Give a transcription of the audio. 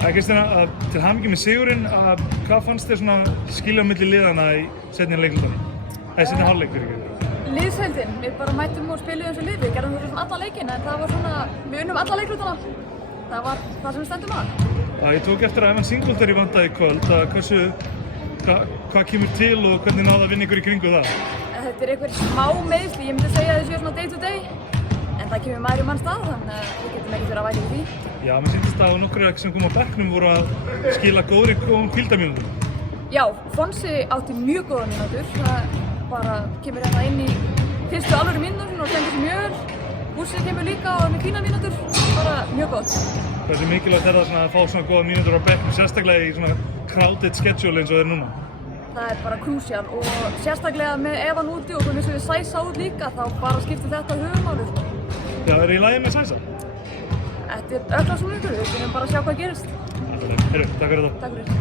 Kristína, til hamingju með sigurinn, hvað fannst þér svona skilja á milli liðanna í seinni leiklutanum? Seinni hálfleik fyrir ekki? Liðsheildin, við bara mættum og spiluðum eins og lið, við gerðum það svona alla leikina en það var svona, við unnum alla leiklutana. Það var það sem við stendum að. Ég tók eftir að Evan Singletary vantaði í kvöld, hvað kemur til og hvernig náðu að vinna ykkur í kringu það? Þetta einhver smá meiðsli, ég myndi segja að þau séu svona day to day. En það kemur maður í mann stað, þannig að við getum ekkert verið að væta yfir því. Já, mér sýndist að nokkru sem kom á bekknum voru að skila góðri hvíldarmínútum. Já, Fonsi átti mjög góða mínútur. Það bara kemur hérna inn í fyrstu alvöru mínútur og stendur sér mjög vel. Bussi kemur líka og með fína mínútur, bara mjög gott. Hversu mikilvægt það að fá svona góða mínútur á bekknum, sérstaklega í svona crowded schedule eins og þeir núna? Það er bara krúsjál og sérstaklega með Evan úti og svo við Sæsa út líka, þá bara skiptir þetta höfuðmáli. Já, er í lagi með Sæsa? Þetta er öll á svona ykkur, við þurfum bara að sjá hvað gerist. Heyrðu, takk fyrir þetta. Takk fyrir.